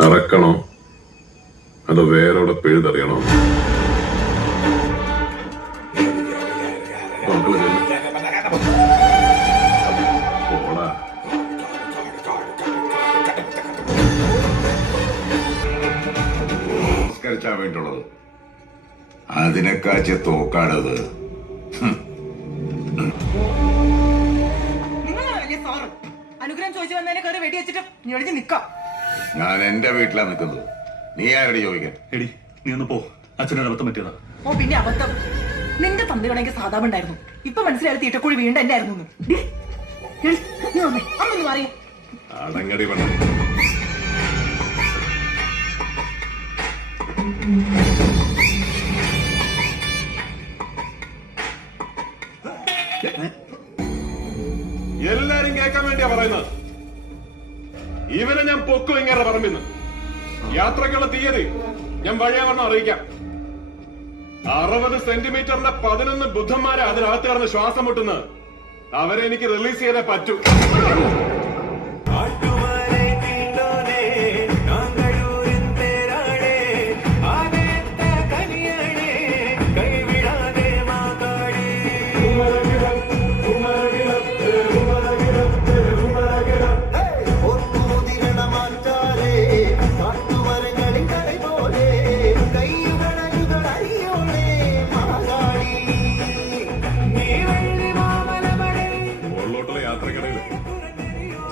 അറക്കണോ അതോ വേറെ പിഴുതറിയണോ? സംസ്കരിച്ചാ വേണ്ടുള്ളത്. അതിനെക്കാച്ച തോക്കാടത്. അനുഗ്രഹം ചോദിച്ചു വന്നതിനെ കയറി വെടി വെച്ചിട്ട് ഞെളിഞ്ഞ് നിക്കാം. ഞാൻ എന്റെ വീട്ടിലാ നിൽക്കുന്നത്. നീ ആരടി ചോദിക്കാൻ? എടി നീ ഒന്ന് പോ, അച്ഛനൊരു അബദ്ധം പറ്റിയതാ. ഓ പിന്നെ അബദ്ധം. നിന്റെ തന്തയാണെങ്കിൽ സാധാരണ ഉണ്ടായിരുന്നു. ഇപ്പൊ മനസ്സിലായി തീറ്റക്കുഴി വീണ്ട എന്റെ ആയിരുന്നു. അമ്മൊന്ന് പറയും അടങ്ങടി വേണം. എല്ലാരും കേൾക്കാൻ വേണ്ടിയാ പറയുന്നത്. ഇവനെ ഞാൻ പൊക്കും ഇങ്ങനെ പറമ്പിന്ന്. യാത്രക്കുള്ള തീയതി ഞാൻ വഴിയാവണ്ണം അറിയിക്കാം. 60 സെന്റിമീറ്ററിന്റെ 11 ബുദ്ധന്മാരെ അതിനകത്ത് കിടന്ന് ശ്വാസം മുട്ടുന്നത്. അവരെ എനിക്ക് റിലീസ് ചെയ്തേ പറ്റൂ.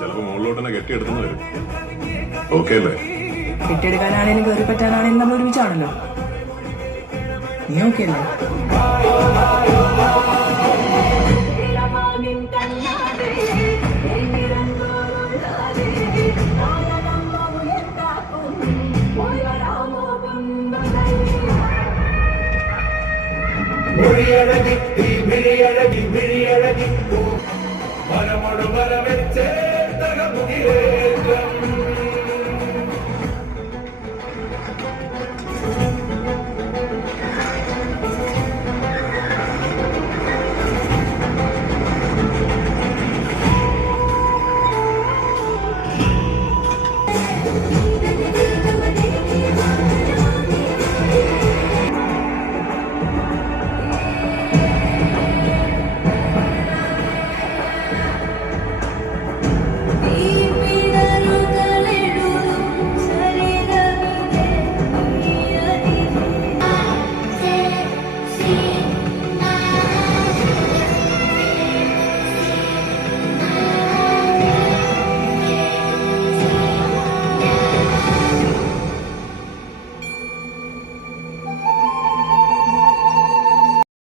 ചിലപ്പോ മുകളിലോട്ടന്നെ കെട്ടിയെടുത്തെന്ന് വരും. ഓക്കെ അല്ലേ? കെട്ടിയെടുക്കാനാണേലും കയറി പറ്റാനാണേലും നമ്മൾ ഒരുമിച്ചാണല്ലോ. നീ ഓക്കെ അല്ലേ? മിഴിയഴകി മിഴിയഴകി മിഴിയഴകി വരമൊടു വരവെച്ചേ